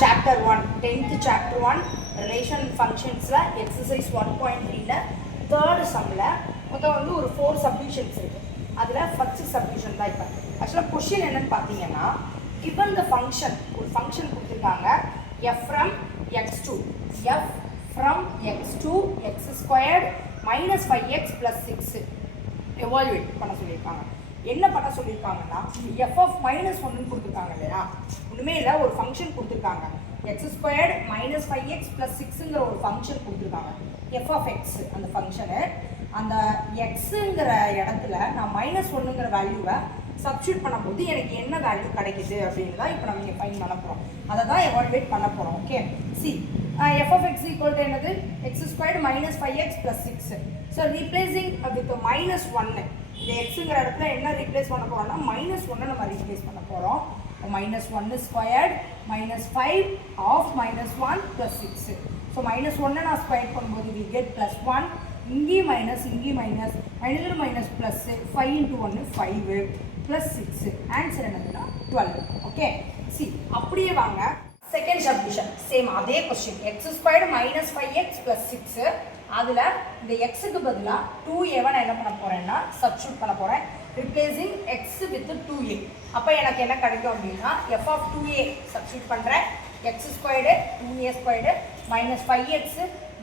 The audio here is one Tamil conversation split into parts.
Chapter 1, 10th Chapter 1, Relation Functions Exercise 1.3 third sumல மொத்தம் வந்து ஒரு 4 subdivisions இருக்கு. அதுல first subdivision தான் இப்போ. Actually question என்னன்னு பார்த்தீங்கன்னா, given the function, ஒரு function கொடுத்திருக்காங்க f from x2, f from x2 x squared minus 5x plus 6 evaluate பண்ண சொல்லியிருக்காங்க. என்ன பண்ண சொல்லியிருக்காங்கன்னா f of minus 1 கொடுத்துருக்காங்க இல்லையா, ஒன்றுமே இல்லை, ஒரு ஃபங்க்ஷன் கொடுத்துருக்காங்க x squared minus 5x plus 6ங்கிற ஒரு ஃபங்க்ஷன் கொடுத்துருக்காங்க f of x. அந்த ஃபங்க்ஷனு அந்த எக்ஸுங்கிற இடத்துல நான் மைனஸ் ஒன்றுங்கிற வேல்யூவை சப்ஸ்டியூட் பண்ணும்போது எனக்கு என்ன வேல்யூ கிடைக்குது அப்படின்னு தான் இப்போ நம்ம இங்கே ஃபைன் பண்ண போகிறோம். அதை தான் எவாலுவேட் பண்ண போகிறோம். ஓகே, சி f of x equal to என்னது, x squared minus 5x plus 6. So replacing with minus 1, இந்த எக்ஸுங்கிற இடத்துல என்ன ரீப்ளேஸ் பண்ண போகிறோம்னா மைனஸ் 1 நம்ம ரீப்ளேஸ் பண்ண போகிறோம். minus 1 squared minus 5 of minus 1 plus 6. So minus 1 நான் ஸ்கொயர் பண்ணும்போது we get plus 1, இங்கே minus minus plus 5 into 1 5 plus 6. Answer என்னதுன்னா 12. ஓகே, சி அப்படியே வாங்க செகண்ட் சப்டிவிஷன் சேம் அதே question x squared minus 5x plus 6. அதில் இந்த எக்ஸுக்கு பதிலாக 2a நான் என்ன பண்ண போகிறேன்னா சப்ஸ்டியூட் பண்ண போகிறேன். replacing x with 2a. அப்போ எனக்கு என்ன கிடைக்கும் அப்படின்னா f of 2a சப்ஸ்டியூட் பண்ணுறேன். x squared 2a squared minus 5x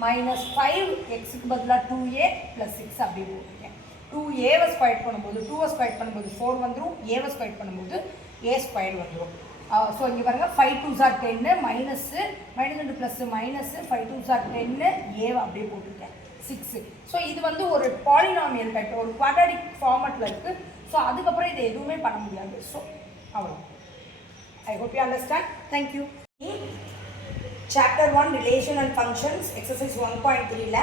minus 5xக்கு பதிலாக 2a ப்ளஸ் 6 அப்படி போட்டிருக்கேன். 2a ஸ்கொயர் பண்ணும்போது 2 ஸ்கொயர் பண்ணும்போது 4 வந்துடும், a ஸ்கொயர் பண்ணும்போது a ஸ்கொயர் வந்துடும். ஸோ இங்கே பாருங்கள் 5 2s are 10 minus minus plus minus 5 2s are 10 a அப்படியே போட்டுருக்கேன் 6. ஸோ இது வந்து ஒரு பாலினாமியல் டைப், ஒரு குவாட்ராட்டிக் ஃபார்மேட்டில் இருக்குது. ஸோ அதுக்கப்புறம் இதை எதுவுமே பண்ண முடியாது. ஸோ அவ்வளோ. I hope you understand. Thank you. Chapter 1 relation and functions exercise 1.3ல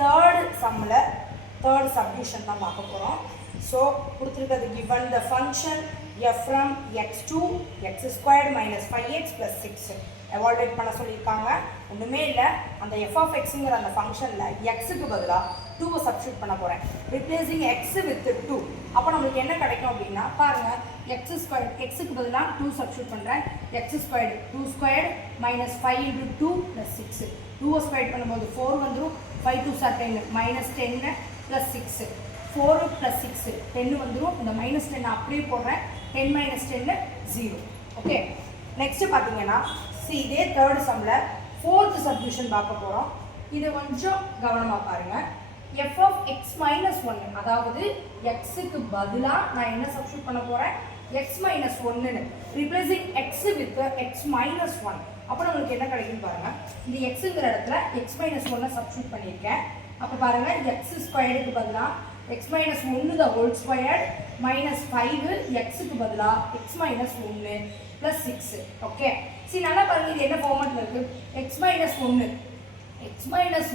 தேர்ட் சம்மில் தேர்ட் சப்டிவிஷன் தான் பார்க்க போகிறோம். ஸோ கொடுத்துருக்கிறது given the function f from x2 x squared minus 5x plus 6 evaluate பண்ண சொல்லியிருக்காங்க. ஒன்றுமே இல்லை, அந்த f of xங்கிற அந்த ஃபங்க்ஷனில் எக்ஸுக்கு பதிலாக 2 சப்ஸ்டியூட் பண்ண போகிறேன். Replacing x with 2. அப்போ நம்மளுக்கு என்ன கிடைக்கும் அப்படின்னா பாருங்கள், எக்ஸ் ஸ்கொயர்டு எக்ஸுக்கு பதிலாக 2 சப்ஸ்டியூட் பண்ணுறேன். X squared 2 squared minus 5 into 2 plus 6. 2 square பண்ணும்போது 4 வந்துடும், 5 2s are 10 minus 10 plus 6. 4 plus 6 10 வந்துடும். இந்த மைனஸ் 10 அப்படியே போடுறேன். 10 மைனஸ் 10 0. ஓகே, நெக்ஸ்ட்டு பார்த்தீங்கன்னா இதே தேர்ட் சம்மில் ஃபோர்த் சப்டிவிஷன் பார்க்க போகிறோம். இது கொஞ்சம் கவனமாக பாருங்கள். f of x minus 1, அதாவது எக்ஸுக்கு பதிலாக நான் என்ன சப்ஸ்டியூட் பண்ண போகிறேன், x minus 1ன்னு replacing x with x minus 1. அப்போ நம்மளுக்கு என்ன கிடைக்குன்னு பாருங்கள். இந்த எக்ஸுங்கிற இடத்துல x minus 1 சப்ஸ்டியூட் பண்ணியிருக்கேன். அப்போ பாருங்கள், எக்ஸ் ஸ்கொயருக்கு பதிலாக x minus 1 the whole squared minus 5 xக்கு பதிலாக x minus 1 plus 6. ஓகே, சரி நல்லா பாருங்கள், இது என்ன ஃபார்மேட்டில் இருக்குது, x minus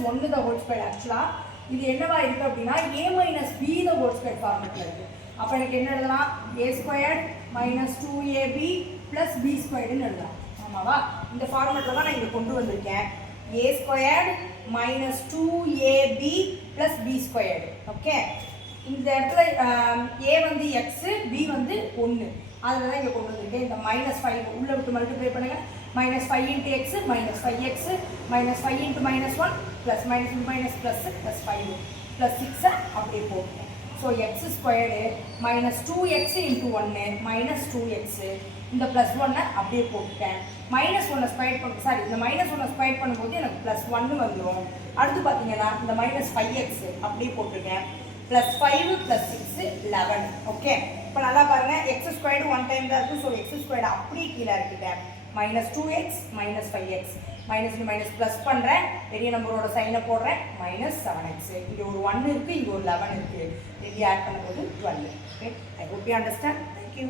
1 the whole squared. ஆக்சுவலாக இது என்னவா இருக்குது அப்படின்னா a minus b the whole squared ஃபார்மேட்டில் இருக்குது. அப்போ எனக்கு என்ன எழுதலாம், a squared minus 2ab plus b squaredன்னு எழுதலாம். ஆமாவா, இந்த ஃபார்மேட்டில் தான் நான் இங்கே கொண்டு வந்திருக்கேன். a squared minus 2ab plus b squared. Okay, இந்த இடத்துல a வந்து x, b வந்து 1, அதில் தான் இங்கே கொண்டு வந்திருக்கேன். இந்த மைனஸ் 5 உள்ளே விட்டு மல்டிப்ளை பண்ணுங்கள். Minus 5 into x minus 5x minus 5 into minus 1 plus minus minus plus plus 5 plus 6 அப்படியே போட்டேன். So X squared minus 2x into 1 minus 2x, இந்த ப்ளஸ் 1 அப்படியே போட்டுட்டேன். மைனஸ் 1 ஸ்கொயர் பண்ண சாரி இந்த மைனஸ் 1 ஸ்கொயர் பண்ணும்போது எனக்கு ப்ளஸ் 1 வந்துடும். அடுத்து பார்த்தீங்கன்னா இந்த மைனஸ் 5x அப்படியே போட்டிருக்கேன். Plus 5 plus 6 11. ஓகே, இப்போ நல்லா பாருங்கள், எக்ஸ் ஸ்கொயர்டு 1 டைம் தான் இருக்குது. ஸோ எக்ஸ் ஸ்கொயர்டு அப்படியே கீழே இருக்குட்டேன். Minus 2x minus 5x minus minus plus பண்ணுறேன், பெரிய நம்பரோட சைனை போடுறேன், மைனஸ் 7x. இங்கே ஒரு 1 இருக்குது, இங்கே ஒரு 11 இருக்குது. ரெடி ஆட் பண்ணும்போது 12. Okay, I hope you understand. Thank you.